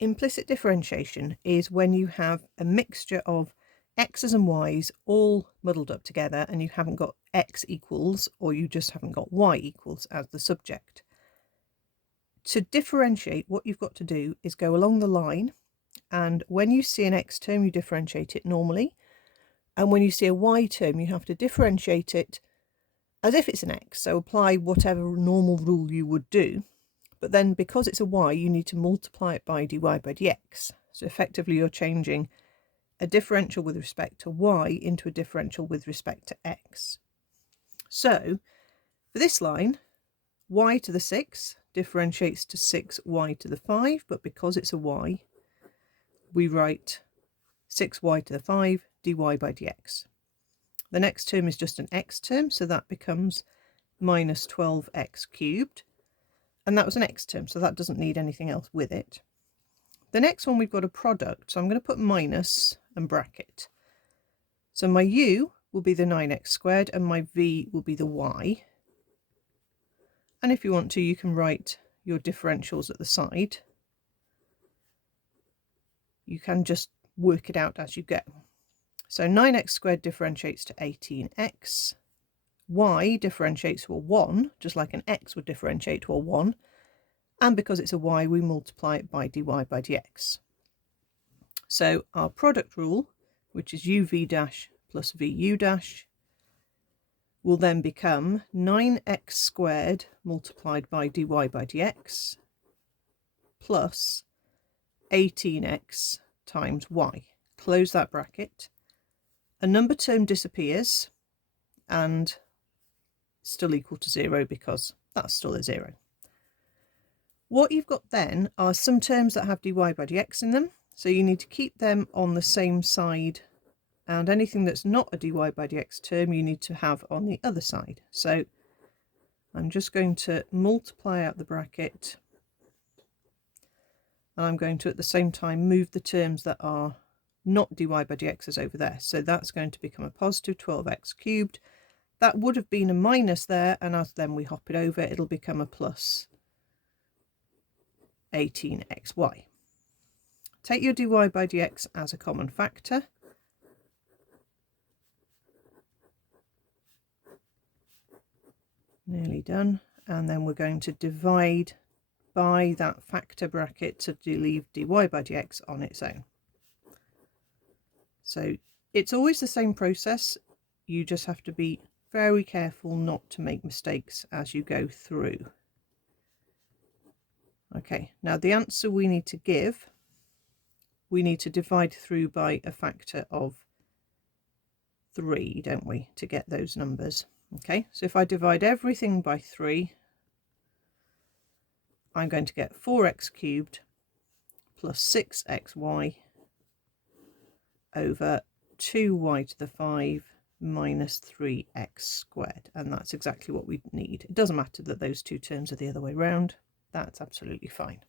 Implicit differentiation is when you have a mixture of x's and y's all muddled up together and you haven't got x equals, or you just haven't got y equals as the subject. To differentiate, what you've got to do is go along the line, and when you see an x term you differentiate it normally, and when you see a y term you have to differentiate it as if it's an x, so apply whatever normal rule you would do. But then because it's a y, you need to multiply it by dy by dx. So effectively you're changing a differential with respect to y into a differential with respect to x. So for this line, y to the 6 differentiates to 6y to the 5, but because it's a y, we write 6y to the 5 dy by dx. The next term is just an x term, so that becomes minus 12x cubed. And that was an x term, so that doesn't need anything else with it. The next one we've got a product, so I'm going to put minus and bracket. So my u will be the 9x squared and my v will be the y. And if you want to, you can write your differentials at the side. You can just work it out as you go. So 9x squared differentiates to 18x. Y differentiates to a 1, just like an x would differentiate to a 1. And because it's a y, we multiply it by dy by dx. So our product rule, which is uv dash plus vu dash, will then become 9x squared multiplied by dy by dx plus 18x times y. Close that bracket. A number term disappears and still equal to 0 because that's still a 0. What you've got then are some terms that have dy by dx in them, so you need to keep them on the same side, and anything that's not a dy by dx term you need to have on the other side. So I'm just going to multiply out the bracket, and I'm going to at the same time move the terms that are not dy by dx's over there. So that's going to become a positive 12x cubed. That would have been a minus there, and as then we hop it over, it'll become a plus 18xy. Take your dy by dx as a common factor. Nearly done. And then we're going to divide by that factor bracket to leave dy by dx on its own. So it's always the same process. You just have to be very careful not to make mistakes as you go through. Okay, now the answer we need to give, we need to divide through by a factor of 3, don't we, to get those numbers. Okay, so if I divide everything by 3, I'm going to get 4x cubed plus 6xy over 2y to the 5 minus 3x squared. And that's exactly what we need. It doesn't matter that those two terms are the other way round. That's absolutely fine.